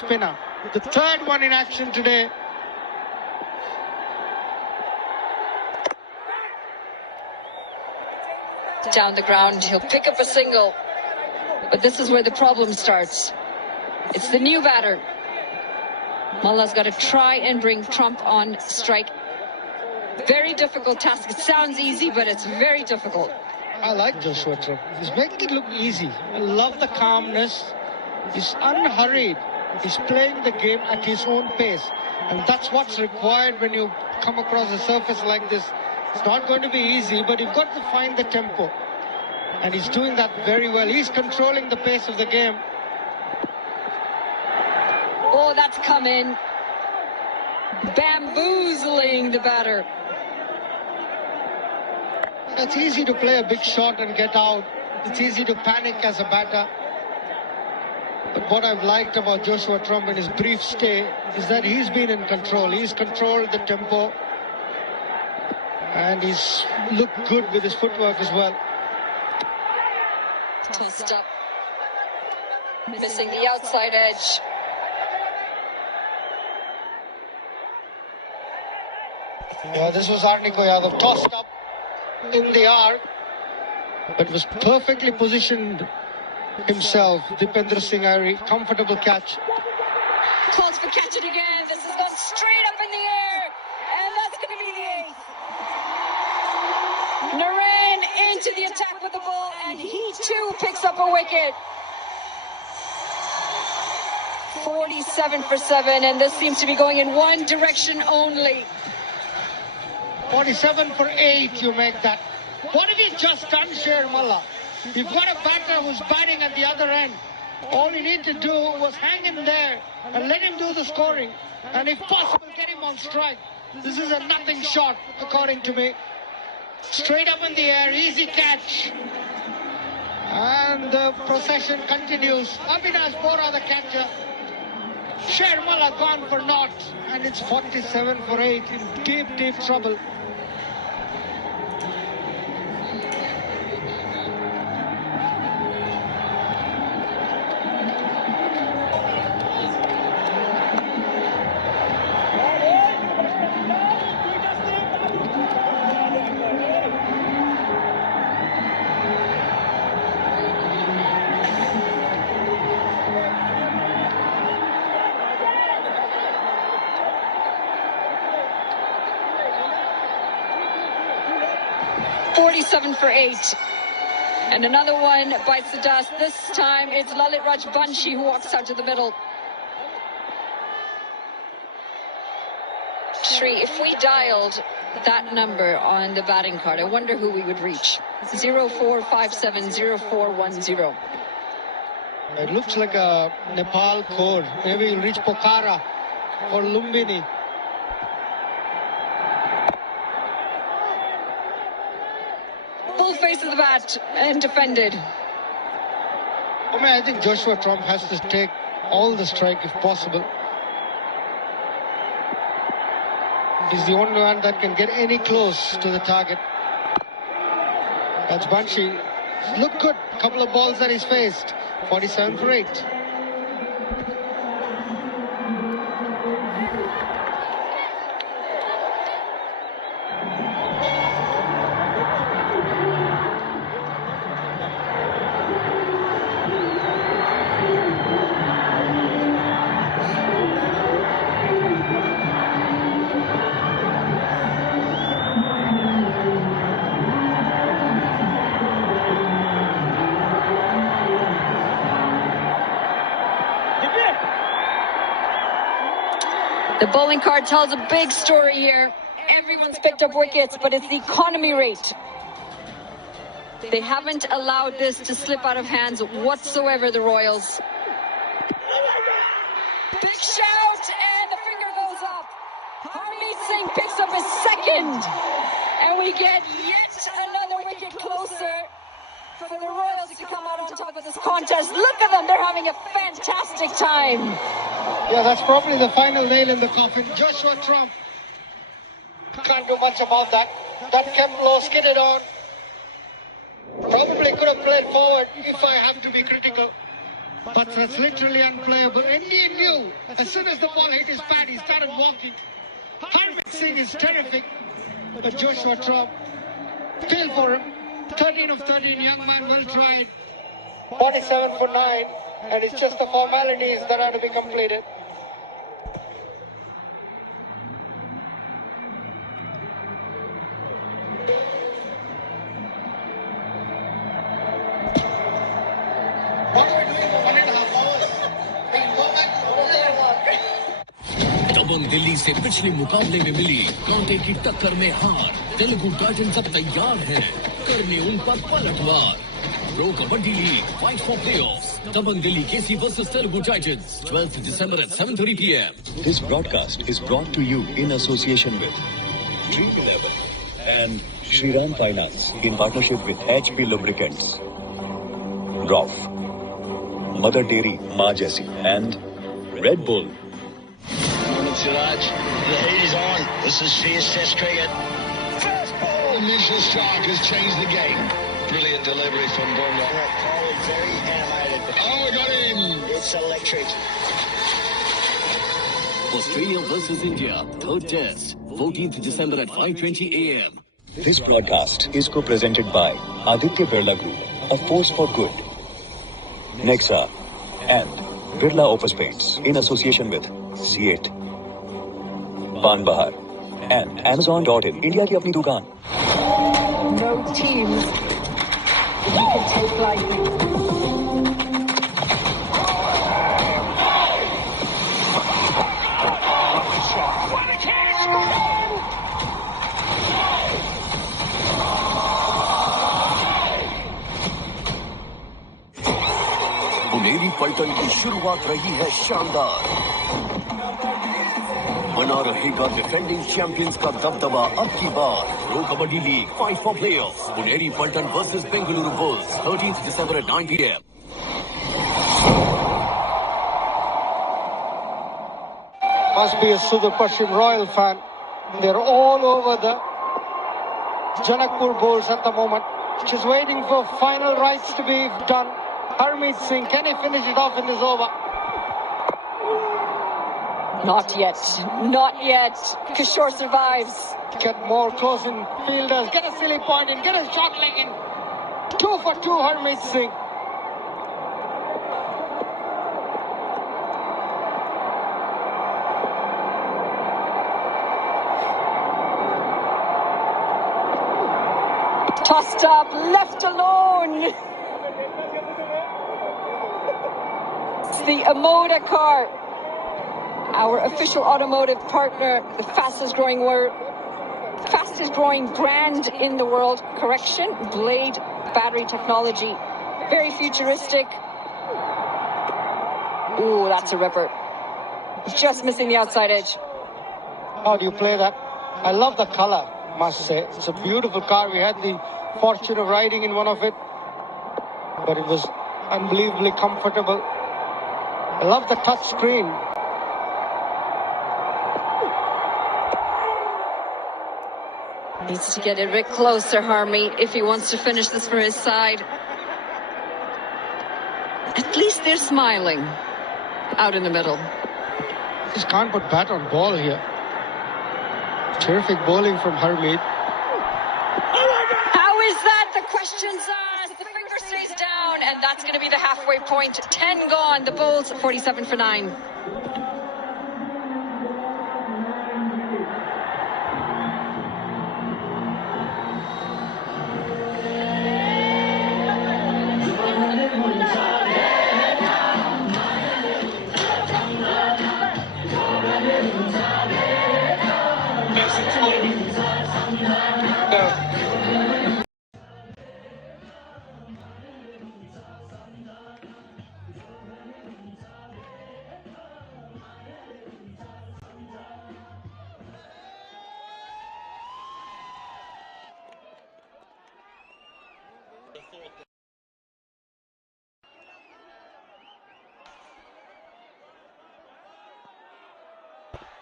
spinner. The third one in action today. Down the ground, he'll pick up a single. But this is where the problem starts. It's the new batter. Mullah's got to try and bring Trump on strike. Very difficult task. It sounds easy, but it's very difficult. I like Joshua Trump. He's making it look easy. I love the calmness. He's unhurried. He's playing the game at his own pace. And that's what's required when you come across a surface like this. It's not going to be easy, but you've got to find the tempo. And he's doing that very well. He's controlling the pace of the game. Oh, that's come in. Bamboozling the batter. It's easy to play a big shot and get out. It's easy to panic as a batter. But what I've liked about Joshua Trump in his brief stay is that he's been in control. He's controlled the tempo. And he's looked good with his footwork as well. Tossed up. Missing the outside edge. Yeah, this was Arniko Yadav tossed up in the arc, but was perfectly positioned himself. Dipendra Singh Ari, comfortable catch. Calls for catch it again. This has gone straight up in the air. And that's going to be the eighth. Narain into the attack with the ball, and he too picks up a wicket. 47 for 7, and this seems to be going in one direction only. 47 for 8, you make that. What have you just done, Sher Mullah? You've got a batter who's batting at the other end. All you need to do was hang in there and let him do the scoring. And if possible, get him on strike. This is a nothing shot, according to me. Straight up in the air, easy catch. And the procession continues. Abhinash Bora, the catcher. Sher Mullah gone for naught. And it's 47 for 8 in deep, deep trouble. For 8. And another one bites the dust. This time it's Lalit Rajbanshi who walks out to the middle. Shri, if we dialed that number on the batting card, I wonder who we would reach. 04570410. It looks like a Nepal code. Maybe you'll reach Pokhara or Lumbini. Full face of the bat and defended. I think Joshua Trump has to take all the strike if possible. He's the only one that can get any close to the target. That's Banshi. Look good. Couple of balls that he's faced. 47 for 8. The bowling card tells a big story here. Everyone's picked up wickets, but it's the economy rate. They haven't allowed this to slip out of hands whatsoever, the Royals. Big shout, and the finger goes up. Harmeet Singh picks up his second. And we get yet another wicket closer for the Royals to come out on top of this contest. Look at them, they're having a fantastic time. Yeah, that's probably the final nail in the coffin. Joshua Trump. Can't do much about that. That kept low, skidded on. Probably could have played forward if I have to be critical. but that's literally unplayable. India knew as soon as the ball hit his pad, he started walking. Harmit Singh is terrific, but Joshua Trump, feel for him. 13 of 13, young man, well tried. 47 for 9, and it's just the formalities that are to be completed. What are we doing for 1.5 hours? We can go back to दबंग दिल्ली से पिछले मुकाबले में मिली कांटे की टक्कर में हार। Telugu Titans अब तैयार हैं करने उन पर पलटवार। Pro kabaddi league fight for playoffs. Dabangg Delhi KC versus Telugu titans 12th December at 7:30 p.m. This broadcast is brought to you in association with Dream 11 and Shriram Finance in partnership with HP Lubricants, Roff, Mother Dairy, Maa Jaisi, and Red Bull. Siraj, the heat is on. This is fierce test cricket. First ball, Mitchell Stark has changed the game. Brilliant delivery from Bumrah. Cole very animated. Oh, we got him. It's electric. Australia versus India, third test, 14th December at 5:20 a.m. This broadcast is co-presented by Aditya Birla Group, a force for good, Nexa, and Birla Office Paints in association with C8, Pan Bahar, and Amazon.in, India की अपनी दुकान. No team that you can take lightly. बुनेरी पलटन की शुरुआत रही है शानदार। बना रहेगा डिफेंडिंग चैंपियंस का दबदबा अब की बार। Pro kabaddi league fight for playoffs. Puneri Paltan versus Bengaluru Bulls 13th December at 9 p.m. Must be a sudur pashim Royal fan. They're all over the Janakpur Bulls at the moment. Just waiting for final rites to be done. Harmeet Singh, can he finish it off in this over? Not yet. Not yet. Kishore survives. Get more close in fielders. Get a silly point in. Get a shot leg in. 2 for 2, Harmeet Singh. Tossed up, left alone. It's the Amoda car, our official automotive partner, the fastest growing brand in the world. Correction, Blade battery technology, very futuristic. Ooh, that's a ripper. Just missing the outside edge. How do you play that? I love the color, must say. It's a beautiful car. We had the fortune of riding in one of it, but it was unbelievably comfortable. I love the touch screen. Needs to get a bit closer, Harmy, if he wants to finish this for his side. At least they're smiling out in the middle. Just can't put bat on ball here. Terrific bowling from Harmeet. How is that? The question's asked. The finger stays down, and that's going to be the halfway point. 10 gone. The Bulls 47 for 9.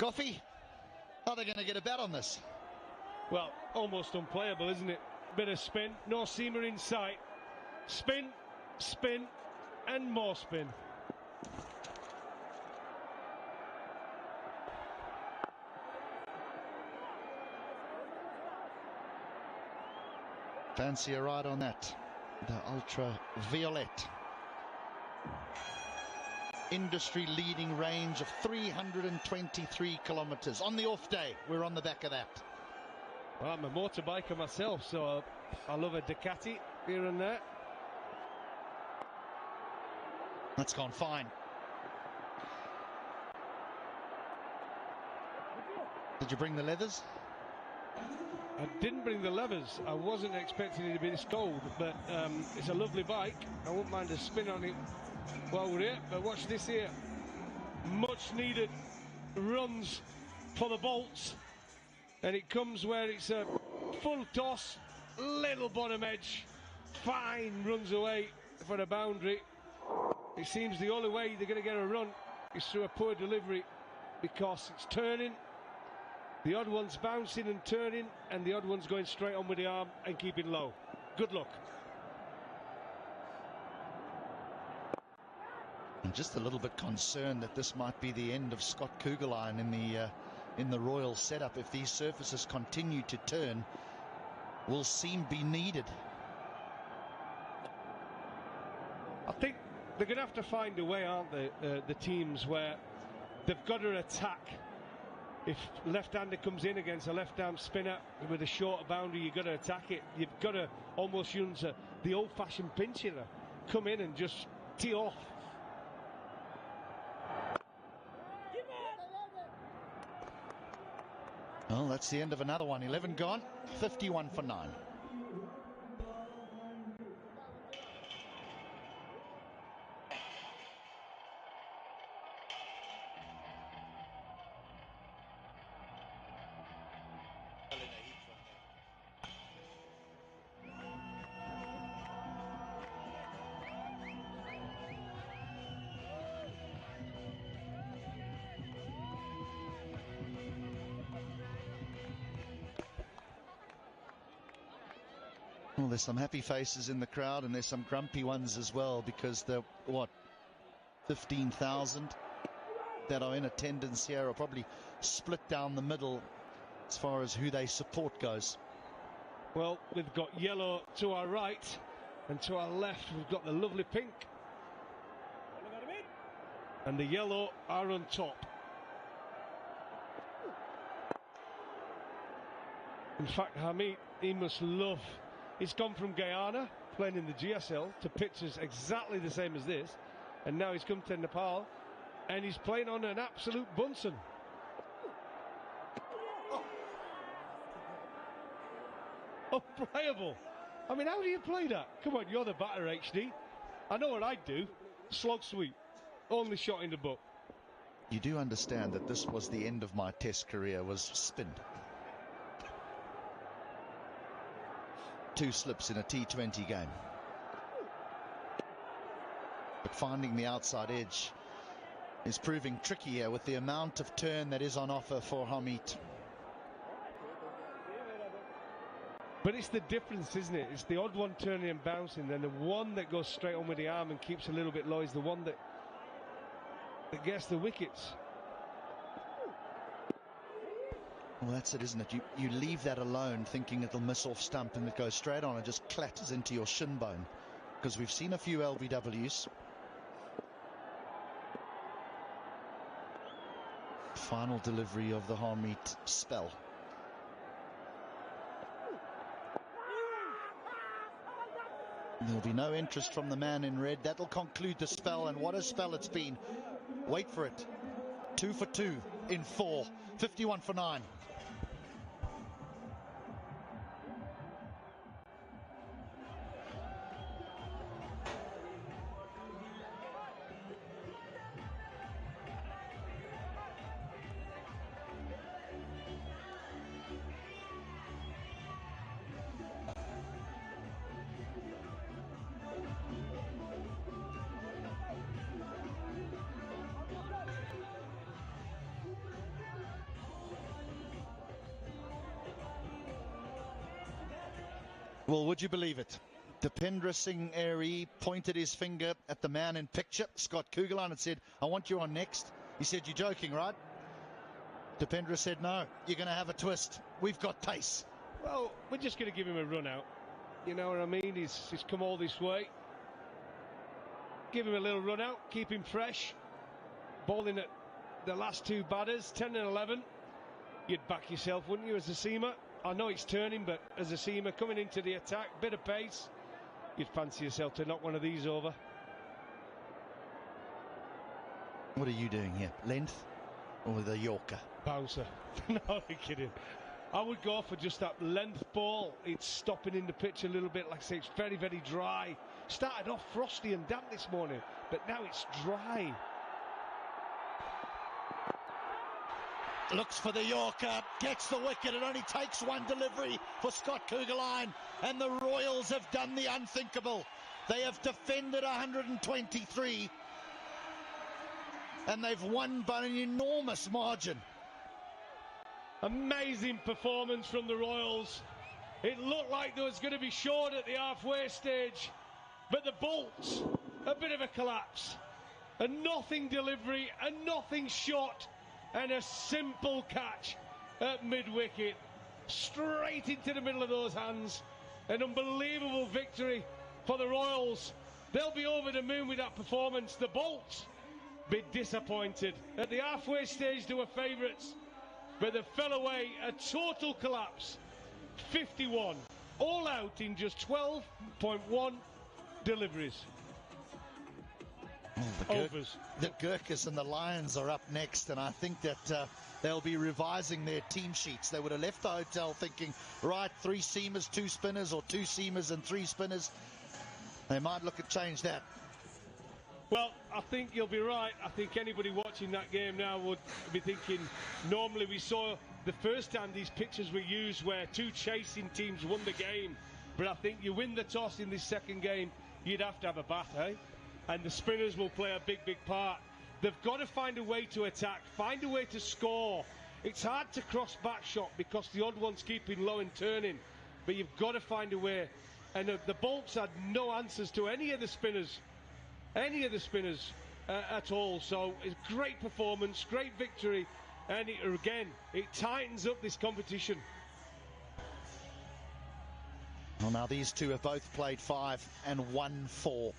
Coffee, are they going to get a bat on this? Well, almost unplayable, isn't it? Bit of spin, no seamer in sight. Spin, spin, and more spin. Fancy a ride on that. The ultraviolet. Industry-leading range of 323 kilometers. On the off day, we're on the back of that. Well, I'm a motorbiker myself, so I love a Ducati here and there. That's gone fine. Did you bring the leathers? I didn't bring the levers. I wasn't expecting it to be this cold, but it's a lovely bike. I wouldn't mind a spin on it while we're here. But watch this here. Much needed runs for the bolts. And it comes where it's a full toss, little bottom edge. Fine, runs away for the boundary. It seems the only way they're going to get a run is through a poor delivery, because it's turning. The odd one's bouncing and turning, and the odd one's going straight on with the arm and keeping low. Good luck. I'm just a little bit concerned that this might be the end of Scott Kugelheim in the Royal setup. If these surfaces continue to turn, will seem be needed. I think they're going to have to find a way, aren't they, the teams, where they've got to attack. If left-hander comes in against a left-arm spinner with a shorter boundary, you've got to attack it. You've got to almost use the old-fashioned pinch hitter. Come in and just tee off. Well, that's the end of another one. 11 gone, 51 for 9. Well, there's some happy faces in the crowd, and there's some grumpy ones as well, because the 15,000 that are in attendance here are probably split down the middle as far as who they support goes. Well, we've got yellow to our right, and to our left we've got the lovely pink, and the yellow are on top. In fact, Hamid, he must love. He's gone from Guyana, playing in the GSL, to pictures exactly the same as this, and now he's come to Nepal, and he's playing on an absolute Bunsen. Unplayable. I mean, how do you play that? Come on, you're the batter, HD. I know what I'd do. Slog sweep. Only shot in the book. You do understand that this was the end of my test career, was spin. 2 slips in a T20 game. But finding the outside edge is proving tricky here with the amount of turn that is on offer for Hamid. But it's the difference, isn't it? It's the odd one turning and bouncing, then the one that goes straight on with the arm and keeps a little bit low is the one that gets the wickets. Well, that's it, isn't it? You leave that alone thinking it'll miss off stump, and it goes straight on and just clatters into your shin bone. Because we've seen a few LBWs. Final delivery of the Hamid spell. There'll be no interest from the man in red. That'll conclude the spell, and what a spell it's been. Wait for it. 2 for 2 in 4. 51 for 9. Well, would you believe it? Dipendra Singh Airy pointed his finger at the man in picture, Scott Kugelheim, and said, I want you on next. He said, you're joking, right? Dipendra said, no, you're going to have a twist. We've got pace. Well, we're just going to give him a run out. You know what I mean? He's come all this way. Give him a little run out, keep him fresh. Bowling at the last two batters, 10 and 11. You'd back yourself, wouldn't you, as a seamer? I know it's turning, but as a seamer coming into the attack, bit of pace, you'd fancy yourself to knock one of these over. What are you doing here? Length or the Yorker? Bouncer. No, I'm kidding. I would go for just that length ball. It's stopping in the pitch a little bit. Like I say, it's very, very dry. Started off frosty and damp this morning, but now it's dry. Looks for the Yorker, gets the wicket. It only takes one delivery for Scott Kugelheim, and the Royals have done the unthinkable. They have defended 123, and they've won by an enormous margin. Amazing performance from the Royals. It looked like there was going to be short at the halfway stage, but the Bolts, a bit of a collapse. A nothing delivery, a nothing shot, and a simple catch at mid-wicket. Straight into the middle of those hands. An unbelievable victory for the Royals. They'll be over the moon with that performance. The Bolts, be disappointed. At the halfway stage, they were favourites, but they fell away. A total collapse. 51, all out in just 12.1 deliveries. Overs. The Gurkhas and the Lions are up next, and I think that they'll be revising their team sheets. They would have left the hotel thinking, right, 3 seamers, 2 spinners, or 2 seamers and 3 spinners. They might look at change that. Well, I think you'll be right. I think anybody watching that game now would be thinking, normally we saw the first time these pitches were used where 2 chasing teams won the game. But I think you win the toss in this second game, you'd have to have a bat, eh? And the spinners will play a big, big part. They've got to find a way to attack, find a way to score. It's hard to cross back shot because the odd one's keeping low and turning. But you've got to find a way. And the Bolts had no answers to any of the spinners. At all. So it's great performance, great victory, and it tightens up this competition. Well, now these two have both played 5 and won 4,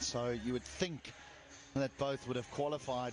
so you would think that both would have qualified